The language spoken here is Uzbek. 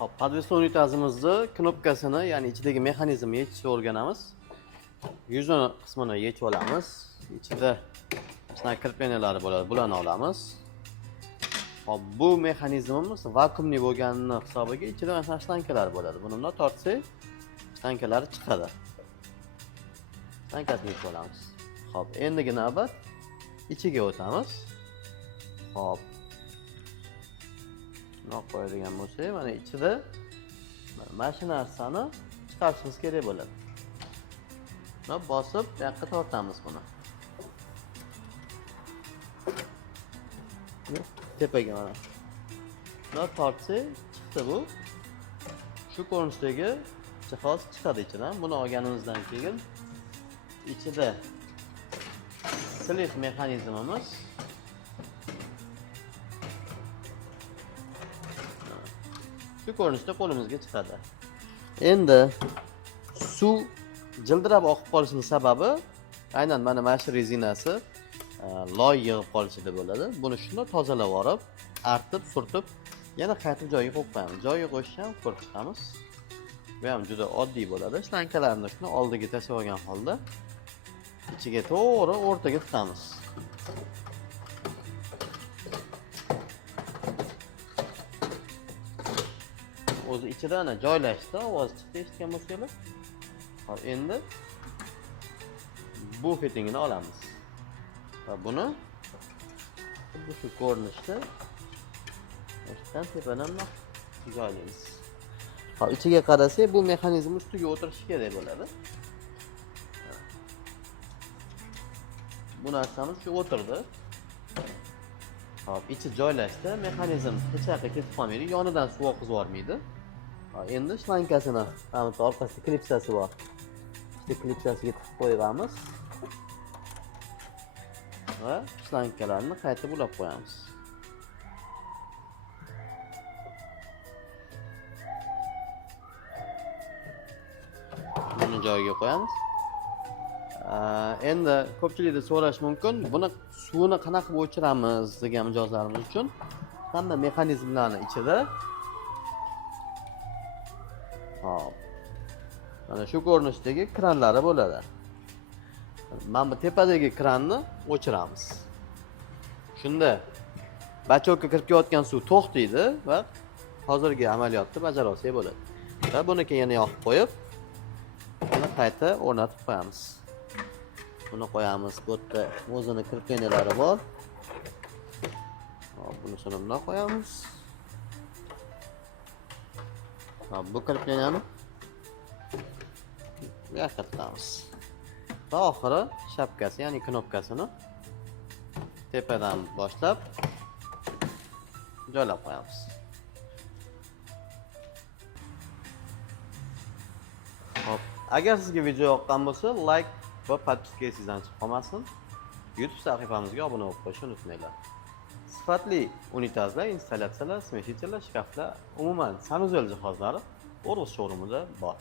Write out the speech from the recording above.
Hop, podvesli unitazimizni knopkasini, ya'ni ichidagi mexanizmni yechishni o'rganamiz. Yuzini qismini yechib olamiz. Ichida shunday kirpenalari bo'ladi, bularni olamiz. Hop, bu mexanizmimiz vakuumli bo'lganini hisobiga ichida mana shtankalar bo'ladi. Buni bundan tortsak, shtankalari chiqadi. Shtankasini yechib olamiz. Hop, endigi navbat ichiga o'tamiz. Hop. Buni qo'yadigan bo'lsak, mana ichida mana shu narsani chiqarishimiz kerak bo'ladi. Buni bosib, bu yoqqa tortamiz buni. Tepaga mana. Buni tortsak, chiqdi bu. Shu ko'rinishdagi jihoz chiqadi ichidan. Buni olganimizdan keyin ichida sliv mexanizmimiz shu ko'rinishda qo'limizga chiqadi. Endi suv jildirab oqib qolishining sababi aynan mana shu rezinasi loy yig'ib qolishida bo'ladi. Buni shunday tozalab olib, artib, surtib, yana qaytib joyiga qo'yib qo'yamiz. Joyiga qo'yishni ham ko'rib chiqamiz. Bu ham juda oddiy bo'ladi. Shtankalarni shuni oldiga tashlab olgan holda ichiga to'g'ri o'rtaga tiqamiz. O'zi ichida ana joylashdi, ovoz chiqdi, eshitgan bo'lsangiz. Hop, endi bu fittingini olamiz. Va buni xuddi shu ko'rinishda o'shdan tepadan joylaymiz. Hop, ichiga qarasak, bu mexanizm ustiga o'tirishi kerak bo'ladi. Bu narsamiz shu o'tirdi. Hop, ichi joylashdi, mexanizm hech qayerga ketib qolmaydi, yonidan suv oqizib yormaydi. Endi shlankasini, mana bu orqasida klipsasi bor. Ikkita klipsasiga tiqib qo'yamiz. Va shlankalarni qayta ulab qo'yamiz. Buni joyiga qo'yamiz. Endi ko'pchilikda so'rash mumkin, buni suvni qanaqa qilib o'chiramiz degan mijozlarimiz uchun hamma mexanizmlarni ichida hop, mana shu ko'rinishdagi kranlari bo'ladi. Mana bu tepadagi kranni o'chiramiz. Shunda bachokka kirib kelayotgan suv to'xtaydi va hozirgi amaliyotni bajara olsak bo'ladi. Va buni keyin yana yoqib qo'yib, buni qayta o'rnatib qo'yamiz. Buni qo'yamiz, bu yerda o'zini kirpenalari bor. Hop, buni bundan qo'yamiz. Hop, bu kirpenani bu yoqqa tiqamiz. Va oxiri shapkasi, ya'ni knopkasini tepadan boshlab joylab qo'yamiz. Hop, agar sizga video yoqqan bo'lsa, like va podpiska sizdan chiqib qolmasin. YouTube sahifamizga obuna bo'lib qo'yishni unutmanglar. Sifatli unitazlar, installyatsiyalar, smesителlar, shkaflar, umuman sanuzel jihozlari O'rg'iz showroomida bor.